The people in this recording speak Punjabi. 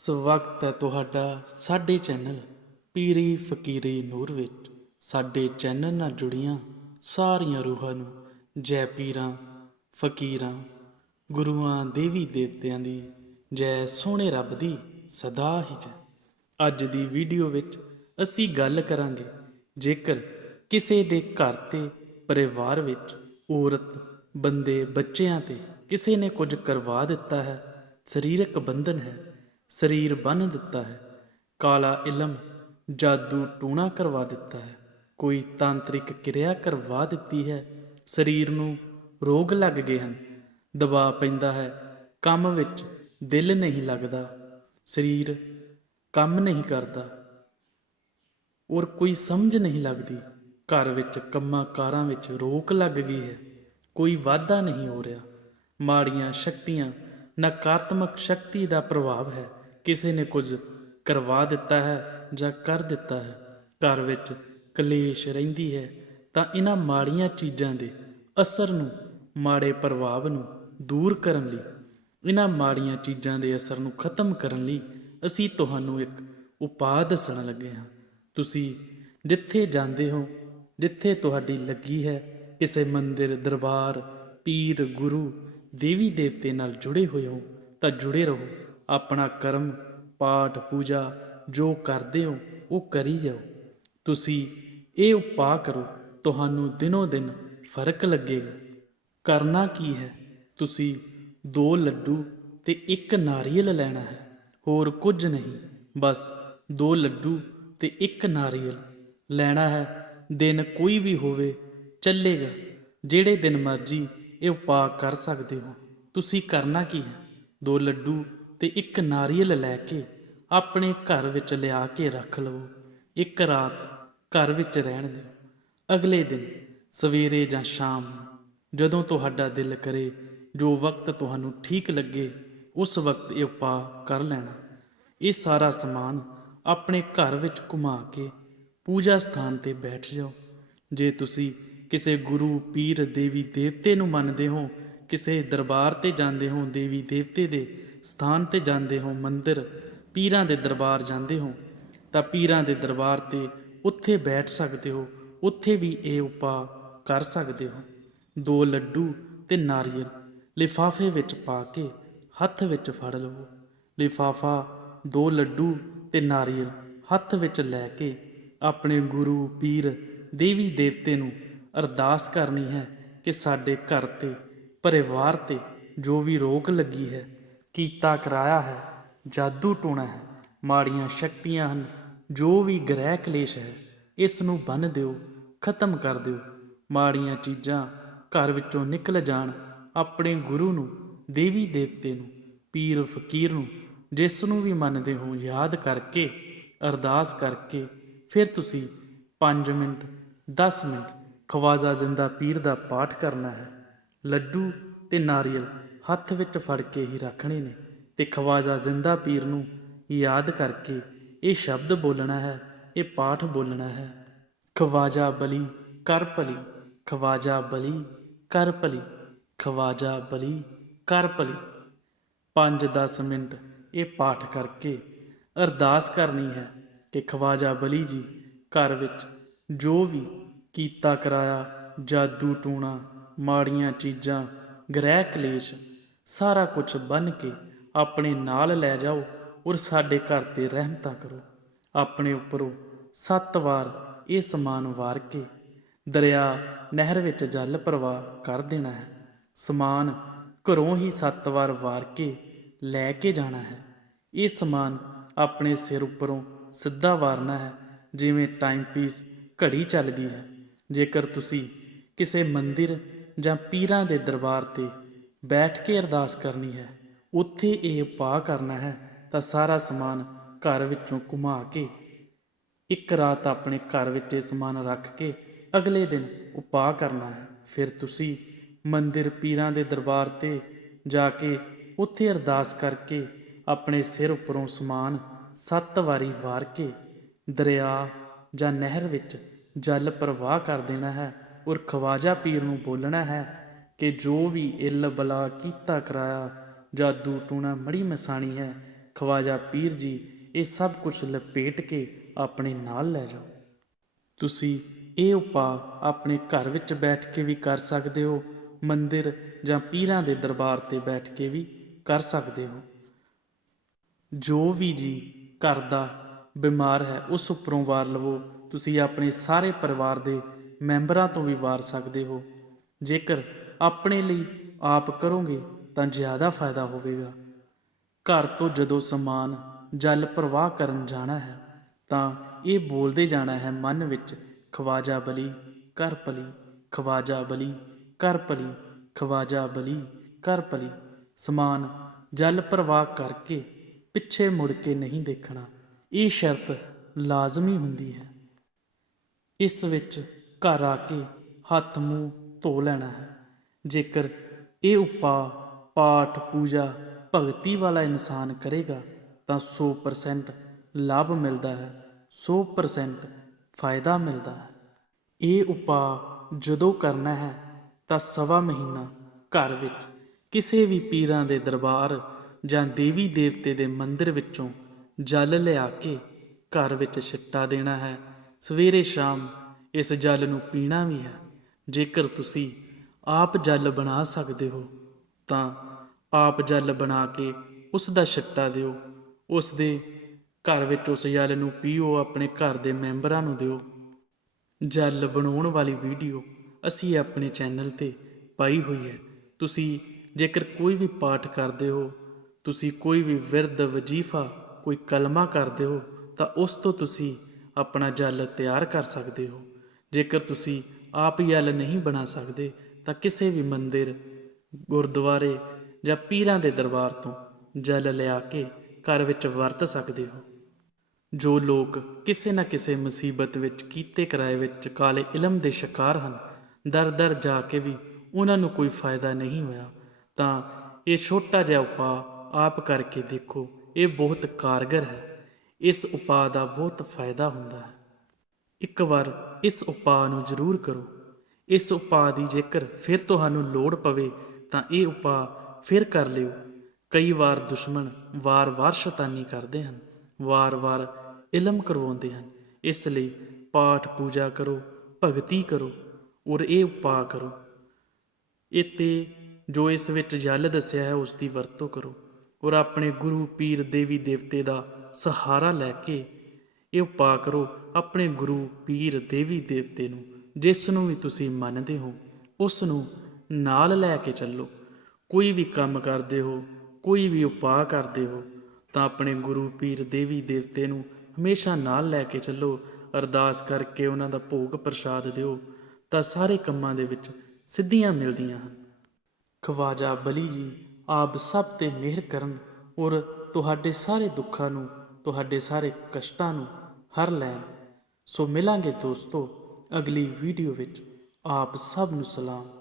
ਸਵਾਗਤ ਹੈ ਤੁਹਾਡਾ ਸਾਡੇ ਚੈਨਲ ਪੀਰੀ ਫਕੀਰੀ ਨੂਰ ਵਿੱਚ। ਸਾਡੇ ਚੈਨਲ ਨਾਲ ਜੁੜੀਆਂ ਸਾਰੀਆਂ ਰੂਹਾਂ ਨੂੰ ਜੈ ਪੀਰਾਂ, ਫਕੀਰਾਂ, ਗੁਰੂਆਂ, ਦੇਵੀ ਦੇਵਤਿਆਂ ਦੀ ਜੈ ਸੋਹਣੇ ਰੱਬ ਦੀ ਸਦਾ ਹੀ ਜੈ। ਅੱਜ ਦੀ ਵੀਡੀਓ ਵਿੱਚ ਅਸੀਂ ਗੱਲ ਕਰਾਂਗੇ, ਜੇਕਰ ਕਿਸੇ ਦੇ ਘਰ ਤੇ ਪਰਿਵਾਰ ਵਿੱਚ ਔਰਤ ਬੰਦੇ ਬੱਚਿਆਂ ਤੇ ਕਿਸੇ ਨੇ ਕੁਝ ਕਰਵਾ ਦਿੱਤਾ ਹੈ, ਸਰੀਰਕ ਬੰਧਨ ਹੈ ਸਰੀਰ ਬੰਨ ਦਿੱਤਾ ਹੈ। ਕਾਲਾ ਇਲਮ ਜਾਦੂ ਟੂਣਾ ਕਰਵਾ ਦਿੱਤਾ ਹੈ। ਕੋਈ ਤਾਂਤਰਿਕ ਕਿਰਿਆ ਕਰਵਾ ਦਿੱਤੀ ਹੈ। ਸਰੀਰ ਨੂੰ ਰੋਗ ਲੱਗ ਗਏ ਹਨ। ਦਬਾਅ ਪੈਂਦਾ ਹੈ। ਕੰਮ ਵਿੱਚ ਦਿਲ ਨਹੀਂ ਲੱਗਦਾ। ਸਰੀਰ ਕੰਮ ਨਹੀਂ ਕਰਦਾ। ਔਰ ਕੋਈ ਸਮਝ ਨਹੀਂ ਲੱਗਦੀ। ਘਰ ਵਿੱਚ ਕੰਮਾਂ ਕਾਰਾਂ ਵਿੱਚ ਰੋਕ ਲੱਗ ਗਈ ਹੈ। ਕੋਈ ਵਾਧਾ ਨਹੀਂ ਹੋ ਰਿਹਾ। ਮਾੜੀਆਂ ਸ਼ਕਤੀਆਂ, ਨਕਾਰਾਤਮਕ ਸ਼ਕਤੀ ਦਾ ਪ੍ਰਭਾਵ ਹੈ। ਕਿਸੇ ਨੇ ਕੁਝ ਕਰਵਾ ਦਿੱਤਾ ਹੈ ਜਾਂ ਕਰ ਦਿੱਤਾ ਹੈ, ਘਰ ਵਿੱਚ ਕਲੇਸ਼ ਰਹਿੰਦੀ ਹੈ, ਤਾਂ ਇਹਨਾਂ ਮਾੜੀਆਂ ਚੀਜ਼ਾਂ ਦੇ ਅਸਰ ਨੂੰ, ਮਾੜੇ ਪ੍ਰਭਾਵ ਨੂੰ ਦੂਰ ਕਰਨ ਲਈ, ਇਹਨਾਂ ਮਾੜੀਆਂ ਚੀਜ਼ਾਂ ਦੇ ਅਸਰ ਨੂੰ ਖਤਮ ਕਰਨ ਲਈ ਅਸੀਂ ਤੁਹਾਨੂੰ ਇੱਕ ਉਪਾਅ ਦੱਸਣ ਲੱਗੇ ਹਾਂ। ਤੁਸੀਂ ਜਿੱਥੇ ਜਾਂਦੇ ਹੋ, ਜਿੱਥੇ ਤੁਹਾਡੀ ਲੱਗੀ ਹੈ, ਕਿਸੇ ਮੰਦਿਰ, ਦਰਬਾਰ, ਪੀਰ, ਗੁਰੂ ਦੇਵੀ ਦੇਵਤੇ ਨਾਲ ਜੁੜੇ ਹੋਏ ਹੋ, ਤਾਂ ਜੁੜੇ ਰਹੋ। ਆਪਣਾ ਕਰਮ, ਪਾਠ, ਪੂਜਾ ਜੋ ਕਰਦੇ ਹੋ, ਉਹ ਕਰੀ ਜਾਓ। ਤੁਸੀਂ ਇਹ ਉਪਾਅ ਕਰੋ, ਤੁਹਾਨੂੰ ਦਿਨੋ ਦਿਨ ਫ਼ਰਕ ਲੱਗੇਗਾ। ਕਰਨਾ ਕੀ ਹੈ? ਤੁਸੀਂ ਦੋ ਲੱਡੂ ਤੇ ਇੱਕ ਨਾਰੀਅਲ ਲੈਣਾ ਹੈ, ਹੋਰ ਕੁਝ ਨਹੀਂ। ਬਸ ਦੋ ਲੱਡੂ ਤੇ ਇੱਕ ਨਾਰੀਅਲ ਲੈਣਾ ਹੈ, ਦਿਨ ਕੋਈ ਵੀ ਹੋਵੇ, ਚੱਲੇਗਾ। ਜਿਹੜੇ ਦਿਨ ਮਰਜ਼ੀ ਇਹ ਉਪਾਅ ਕਰ ਸਕਦੇ ਹੋ। ਤੁਸੀਂ ਕਰਨਾ ਕੀ ਹੈ? ਦੋ ਲੱਡੂ ਤੇ ਇੱਕ ਨਾਰੀਅਲ ਲੈ ਕੇ ਆਪਣੇ ਘਰ ਵਿੱਚ ਲਿਆ ਕੇ ਰੱਖ ਲਵੋ। ਇੱਕ ਰਾਤ ਘਰ ਵਿੱਚ ਰਹਿਣ ਦਿਓ। ਅਗਲੇ ਦਿਨ ਸਵੇਰੇ ਜਾਂ ਸ਼ਾਮ ਨੂੰ ਜਦੋਂ ਤੁਹਾਡਾ ਦਿਲ ਕਰੇ, ਜੋ ਵਕਤ ਤੁਹਾਨੂੰ ਠੀਕ ਲੱਗੇ, ਉਸ ਵਕਤ ਇਹ ਉਪਾਅ ਕਰ ਲੈਣਾ। ਇਹ ਸਾਰਾ ਸਮਾਨ ਆਪਣੇ ਘਰ ਵਿੱਚ ਘੁਮਾ ਕੇ ਪੂਜਾ ਸਥਾਨ ਤੇ ਬੈਠ ਜਾਓ। ਜੇ ਤੁਸੀਂ ਕਿਸੇ ਗੁਰੂ, ਪੀਰ, ਦੇਵੀ, ਦੇਵਤੇ ਨੂੰ ਮੰਨਦੇ ਹੋ, ਕਿਸੇ ਦਰਬਾਰ ਤੇ ਜਾਂਦੇ ਹੋ, ਦੇਵੀ, ਦੇਵਤੇ ਦੇ ਸਥਾਨ ਤੇ ਜਾਂਦੇ ਹੋ, ਮੰਦਿਰ, ਪੀਰਾਂ ਦੇ ਦਰਬਾਰ ਜਾਂਦੇ ਹੋ, ਤਾਂ ਪੀਰਾਂ ਦੇ ਦਰਬਾਰ ਤੇ ਉੱਥੇ ਬੈਠ ਸਕਦੇ ਹੋ, ਉੱਥੇ ਵੀ ਇਹ ਉਪਾਅ ਕਰ ਸਕਦੇ ਹੋ। ਦੋ ਲੱਡੂ ਤੇ ਨਾਰੀਅਲ ਲਿਫਾਫੇ ਵਿੱਚ ਪਾ ਕੇ ਹੱਥ ਵਿੱਚ ਫੜ ਲਵੋ। ਲਿਫਾਫਾ, ਦੋ ਲੱਡੂ ਤੇ ਨਾਰੀਅਲ ਹੱਥ ਵਿੱਚ ਲੈ ਕੇ ਆਪਣੇ ਗੁਰੂ, ਪੀਰ, ਦੇਵੀ ਦੇਵਤੇ ਨੂੰ ਅਰਦਾਸ ਕਰਨੀ ਹੈ ਕਿ ਸਾਡੇ ਘਰ ਤੇ, ਪਰਿਵਾਰ ਤੇ ਜੋ ਵੀ ਰੋਗ ਲੱਗੀ ਹੈ ਕੀਤਾ ਕਰਾਇਆ ਹੈ, ਜਾਦੂ ਟੋਣਾ ਹੈ, ਮਾੜੀਆਂ ਸ਼ਕਤੀਆਂ ਹਨ, ਜੋ ਵੀ ਗ੍ਰਹਿ ਕਲੇਸ਼ ਹੈ, ਇਸ ਨੂੰ ਬੰਨ ਦਿਓ, ਖਤਮ ਕਰ ਦਿਓ। ਮਾੜੀਆਂ ਚੀਜ਼ਾਂ ਘਰ ਵਿੱਚੋਂ ਨਿਕਲ ਜਾਣ ਆਪਣੇ ਗੁਰੂ ਨੂੰ, ਦੇਵੀ ਦੇਵਤੇ ਨੂੰ, ਪੀਰ ਫਕੀਰ ਨੂੰ, ਜਿਸ ਨੂੰ ਵੀ ਮੰਨਦੇ ਹੋ, ਯਾਦ ਕਰਕੇ, ਅਰਦਾਸ ਕਰਕੇ, ਫਿਰ ਤੁਸੀਂ 5 ਮਿੰਟ 10 ਮਿੰਟ, ਖਵਾਜਾ ਜ਼ਿੰਦਾ ਪੀਰ ਦਾ ਪਾਠ ਕਰਨਾ ਹੈ। ਲੱਡੂ ਤੇ ਨਾਰੀਅਲ ਹੱਥ ਵਿੱਚ ਫੜ ਕੇ ਹੀ ਰੱਖਣੇ ਨੇ। ਤੇ ਖਵਾਜਾ ਜ਼ਿੰਦਾ ਪੀਰ ਨੂੰ ਯਾਦ ਕਰਕੇ ਇਹ ਸ਼ਬਦ ਬੋਲਣਾ ਹੈ, ਇਹ ਪਾਠ ਬੋਲਣਾ ਹੈ। ਖਵਾਜਾ ਬਲੀ, ਕਰ ਭਲੀ। ਖਵਾਜਾ ਬਲੀ, ਕਰ ਭਲੀ। ਖਵਾਜਾ ਬਲੀ, ਕਰ ਭਲੀ। 5-10 ਮਿੰਟ ਇਹ ਪਾਠ ਕਰਕੇ ਅਰਦਾਸ ਕਰਨੀ ਹੈ ਕਿ ਖਵਾਜਾ ਬਲੀ ਜੀ, ਘਰ ਵਿੱਚ ਜੋ ਵੀ ਕੀਤਾ ਕਰਾਇਆ, ਜਾਦੂ ਟੂਣਾ, ਮਾੜੀਆਂ ਚੀਜ਼ਾਂ, ਗ੍ਰਹਿ ਕਲੇਸ਼ ਸਾਰਾ ਕੁਝ ਬੰਨ ਕੇ ਆਪਣੇ ਨਾਲ ਲੈ ਜਾਓ ਔਰ ਸਾਡੇ ਘਰ ਤੇ ਰਹਿਮਤਾਂ ਕਰੋ। ਆਪਣੇ ਉੱਪਰੋਂ ਸੱਤ ਵਾਰ ਇਹ ਸਮਾਨ ਵਾਰ ਕੇ ਦਰਿਆ ਨਹਿਰ ਵਿੱਚ ਜਲ ਪ੍ਰਵਾਹ ਕਰ ਦੇਣਾ ਹੈ। ਸਮਾਨ ਘਰੋਂ ਹੀ ਸੱਤ ਵਾਰ ਵਾਰ ਕੇ ਲੈ ਕੇ ਜਾਣਾ ਹੈ। ਇਹ ਸਮਾਨ ਆਪਣੇ ਸਿਰ ਉੱਪਰੋਂ ਸਿੱਧਾ ਵਾਰਨਾ ਹੈ, ਜਿਵੇਂ ਟਾਈਮ ਪੀਸ ਘੜੀ ਚੱਲਦੀ ਹੈ। ਜੇਕਰ ਤੁਸੀਂ ਕਿਸੇ ਮੰਦਿਰ ਜਾਂ ਪੀਰਾਂ ਦੇ ਦਰਬਾਰ ਤੇ ਬੈਠ ਕੇ ਅਰਦਾਸ ਕਰਨੀ ਹੈ, ਉੱਥੇ ਇਹ ਉਪਾਅ ਕਰਨਾ ਹੈ, ਤਾਂ ਸਾਰਾ ਸਮਾਨ ਘਰ ਵਿੱਚੋਂ ਘੁਮਾ ਕੇ, ਇੱਕ ਰਾਤ ਆਪਣੇ ਘਰ ਵਿੱਚ ਇਹ ਸਮਾਨ ਰੱਖ ਕੇ ਅਗਲੇ ਦਿਨ ਉਪਾਅ ਕਰਨਾ ਹੈ। ਫਿਰ ਤੁਸੀਂ ਮੰਦਿਰ ਪੀਰਾਂ ਦੇ ਦਰਬਾਰ ਤੇ ਜਾ ਕੇ ਉੱਥੇ ਅਰਦਾਸ ਕਰਕੇ ਆਪਣੇ ਸਿਰ ਉੱਪਰੋਂ ਸਮਾਨ ਸੱਤ ਵਾਰੀ ਵਾਰ ਕੇ ਦਰਿਆ ਜਾਂ ਨਹਿਰ ਵਿੱਚ ਜਲ ਪ੍ਰਵਾਹ ਕਰ ਦੇਣਾ ਹੈ, ਔਰ ਖਵਾਜਾ ਪੀਰ ਨੂੰ ਬੋਲਣਾ ਹੈ ਕਿ ਜੋ ਵੀ ਇੱਲ ਬਲਾ ਕੀਤਾ ਕਰਾਇਆ, ਜਾਦੂ ਟੂਣਾ ਮੜੀ ਮਸਾਣੀ ਹੈ, ਖਵਾਜਾ ਪੀਰ ਜੀ, ਇਹ ਸਭ ਕੁਝ ਲਪੇਟ ਕੇ ਆਪਣੇ ਨਾਲ ਲੈ ਜਾਓ। ਤੁਸੀਂ ਇਹ ਉਪਾਅ ਆਪਣੇ ਘਰ ਵਿੱਚ ਬੈਠ ਕੇ ਵੀ ਕਰ ਸਕਦੇ ਹੋ, ਮੰਦਿਰ ਜਾਂ ਪੀਰਾਂ ਦੇ ਦਰਬਾਰ ਤੇ ਬੈਠ ਕੇ ਵੀ ਕਰ ਸਕਦੇ ਹੋ। ਜੋ ਵੀ ਜੀ ਘਰ ਦਾ ਬਿਮਾਰ ਹੈ, ਉਸ ਉੱਪਰੋਂ ਵਾਰ ਲਵੋ। ਤੁਸੀਂ ਆਪਣੇ ਸਾਰੇ ਪਰਿਵਾਰ ਦੇ ਮੈਂਬਰਾਂ ਤੋਂ ਵੀ ਵਾਰ ਸਕਦੇ ਹੋ। ਜੇਕਰ ਆਪਣੇ ਲਈ ਆਪ ਕਰੋਗੇ ਤਾਂ ਜ਼ਿਆਦਾ ਫਾਇਦਾ ਹੋਵੇਗਾ। ਘਰ ਤੋਂ ਜਦੋਂ ਸਮਾਨ ਜਲ ਪ੍ਰਵਾਹ ਕਰਨ ਜਾਣਾ ਹੈ, ਤਾਂ ਇਹ ਬੋਲਦੇ ਜਾਣਾ ਹੈ, ਮਨ ਵਿੱਚ ਖਵਾਜਾ ਬਲੀ ਕਰ ਪਲੀ ਖਵਾਜਾ ਬਲੀ ਕਰ ਪਲੀ ਖਵਾਜਾ ਬਲੀ ਕਰ ਪਲੀ ਸਮਾਨ ਜਲ ਪ੍ਰਵਾਹ ਕਰਕੇ ਪਿੱਛੇ ਮੁੜ ਕੇ ਨਹੀਂ ਦੇਖਣਾ। ਇਹ ਸ਼ਰਤ ਲਾਜ਼ਮੀ ਹੁੰਦੀ ਹੈ। ਇਸ ਵਿੱਚ ਘਰ ਆ ਕੇ ਹੱਥ ਮੂੰਹ ਧੋ ਲੈਣਾ ਹੈ। ਜੇਕਰ ਇਹ ਉਪਾਅ ਪਾਠ, ਪੂਜਾ, ਭਗਤੀ ਵਾਲਾ ਇਨਸਾਨ ਕਰੇਗਾ, ਤਾਂ 100% ਲਾਭ ਮਿਲਦਾ ਹੈ 100% ਫਾਇਦਾ ਮਿਲਦਾ ਹੈ। ਇਹ ਉਪਾਅ ਜਦੋਂ ਕਰਨਾ ਹੈ, ਤਾਂ ਸਵਾ ਮਹੀਨਾ ਘਰ ਵਿੱਚ ਕਿਸੇ ਵੀ ਪੀਰਾਂ ਦੇ ਦਰਬਾਰ ਜਾਂ ਦੇਵੀ ਦੇਵਤੇ ਦੇ ਮੰਦਿਰ ਵਿੱਚੋਂ ਜਲ ਲਿਆ ਕੇ ਘਰ ਵਿੱਚ ਛਿੱਟਾ ਦੇਣਾ ਹੈ। ਸਵੇਰੇ ਸ਼ਾਮ ਇਸ ਜਲ ਨੂੰ ਪੀਣਾ ਵੀ ਹੈ। ਜੇਕਰ ਤੁਸੀਂ ਆਪ ਜਲ ਬਣਾ ਸਕਦੇ ਹੋ, ਤਾਂ ਆਪ ਜਲ ਬਣਾ ਕੇ ਉਸ ਦਾ ਛਿੱਟਾ ਦਿਓ। ਉਸ ਦੇ ਘਰ ਵਿੱਚ ਉਸ ਜਲ ਨੂੰ ਪੀਓ, ਆਪਣੇ ਘਰ ਦੇ ਮੈਂਬਰਾਂ ਨੂੰ ਦਿਓ। ਜਲ ਬਣਾਉਣ ਵਾਲੀ ਵੀਡੀਓ ਅਸੀਂ ਆਪਣੇ ਚੈਨਲ ਤੇ ਪਾਈ ਹੋਈ ਹੈ। ਤੁਸੀਂ ਜੇਕਰ ਕੋਈ ਵੀ ਪਾਠ ਕਰਦੇ ਹੋ, ਤੁਸੀਂ ਕੋਈ ਵੀ ਵਿਰਧ, ਵਜੀਫਾ, ਕੋਈ ਕਲਮਾ ਕਰਦੇ ਹੋ, ਤਾਂ ਉਸ ਤੋਂ ਤੁਸੀਂ ਆਪਣਾ ਜਲ ਤਿਆਰ ਕਰ ਸਕਦੇ ਹੋ। ਜੇਕਰ ਤੁਸੀਂ ਆਪ ਜਲ ਨਹੀਂ ਬਣਾ ਸਕਦੇ ਤਾਂ ਕਿਸੇ ਵੀ ਮੰਦਿਰ, ਗੁਰਦੁਆਰੇ ਜਾਂ ਪੀਰਾਂ ਦੇ ਦਰਬਾਰ ਤੋਂ ਜਲ ਲਿਆ ਕੇ ਘਰ ਵਿੱਚ ਵਰਤ ਸਕਦੇ ਹੋ। ਜੋ ਲੋਕ ਕਿਸੇ ਨਾ ਕਿਸੇ ਮੁਸੀਬਤ ਵਿੱਚ, ਕੀਤੇ ਕਿਰਾਏ ਵਿੱਚ ਕਾਲੇ ਇਲਮ ਦੇ ਸ਼ਿਕਾਰ ਹਨ, ਦਰ ਦਰ ਜਾ ਕੇ ਵੀ ਉਹਨਾਂ ਨੂੰ ਕੋਈ ਫਾਇਦਾ ਨਹੀਂ ਹੋਇਆ, ਤਾਂ ਇਹ ਛੋਟਾ ਜਿਹਾ ਉਪਾਅ ਆਪ ਕਰਕੇ ਦੇਖੋ, ਇਹ ਬਹੁਤ ਕਾਰਗਰ ਹੈ। ਇਸ ਉਪਾਅ ਦਾ ਬਹੁਤ ਫਾਇਦਾ ਹੁੰਦਾ ਹੈ। ਇੱਕ ਵਾਰ ਇਸ ਉਪਾਅ ਨੂੰ ਜ਼ਰੂਰ ਕਰੋ। ਇਸ ਉਪਾਅ ਦੀ ਜੇਕਰ ਫਿਰ ਤੁਹਾਨੂੰ ਲੋੜ ਪਵੇ ਤਾਂ ਇਹ ਉਪਾਅ ਫਿਰ ਕਰ ਲਿਓ। ਕਈ ਵਾਰ ਦੁਸ਼ਮਣ ਵਾਰ-ਵਾਰ ਸ਼ੈਤਾਨੀ ਕਰਦੇ ਹਨ, ਵਾਰ-ਵਾਰ ਇਲਮ ਕਰਵਾਉਂਦੇ ਹਨ। ਇਸ ਲਈ ਪਾਠ ਪੂਜਾ ਕਰੋ, ਭਗਤੀ ਕਰੋ, ਔਰ ਇਹ ਉਪਾਅ ਕਰੋ। ਇਤੇ ਜੋ ਇਸ ਵਿੱਚ ਜਲ ਦੱਸਿਆ ਹੈ, ਉਸ ਦੀ ਵਰਤੋਂ ਕਰੋ, ਔਰ ਆਪਣੇ ਗੁਰੂ ਪੀਰ ਦੇਵੀ ਦੇਵਤੇ ਦਾ ਸਹਾਰਾ ਲੈ ਕੇ ਇਹ ਉਪਾਅ ਕਰੋ ਆਪਣੇ ਗੁਰੂ ਪੀਰ ਦੇਵੀ ਦੇਵਤੇ ਨੂੰ। ਜਿਸ ਨੂੰ ਵੀ ਤੁਸੀਂ ਮੰਨਦੇ ਹੋ, ਉਸ ਨੂੰ ਨਾਲ ਲੈ ਕੇ ਚੱਲੋ। ਕੋਈ ਵੀ ਕੰਮ ਕਰਦੇ ਹੋ, ਕੋਈ ਵੀ ਉਪਾਅ ਕਰਦੇ ਹੋ, ਤਾਂ ਆਪਣੇ ਗੁਰੂ ਪੀਰ ਦੇਵੀ ਦੇਵਤੇ ਨੂੰ ਹਮੇਸ਼ਾ ਨਾਲ ਲੈ ਕੇ ਚੱਲੋ। ਅਰਦਾਸ ਕਰਕੇ ਉਹਨਾਂ ਦਾ ਭੋਗ ਪ੍ਰਸ਼ਾਦ ਦਿਓ, ਤਾਂ ਸਾਰੇ ਕੰਮਾਂ ਦੇ ਵਿੱਚ ਸਿੱਧੀਆਂ ਮਿਲਦੀਆਂ ਹਨ। ਖਵਾਜਾ ਬਲੀ ਜੀ, ਆਪ ਸਭ ਤੇ ਮਿਹਰ ਕਰਨ ਔਰ ਤੁਹਾਡੇ ਸਾਰੇ ਦੁੱਖਾਂ ਨੂੰ, ਤੁਹਾਡੇ ਸਾਰੇ ਕਸ਼ਟਾਂ ਨੂੰ ਹਰ ਲੈਣ। ਸੋ ਮਿਲਾਂਗੇ ਦੋਸਤੋ ਅਗਲੀ ਵੀਡੀਓ ਵਿੱਚ ਆਪ ਸਭ ਨੂੰ ਸਲਾਮ।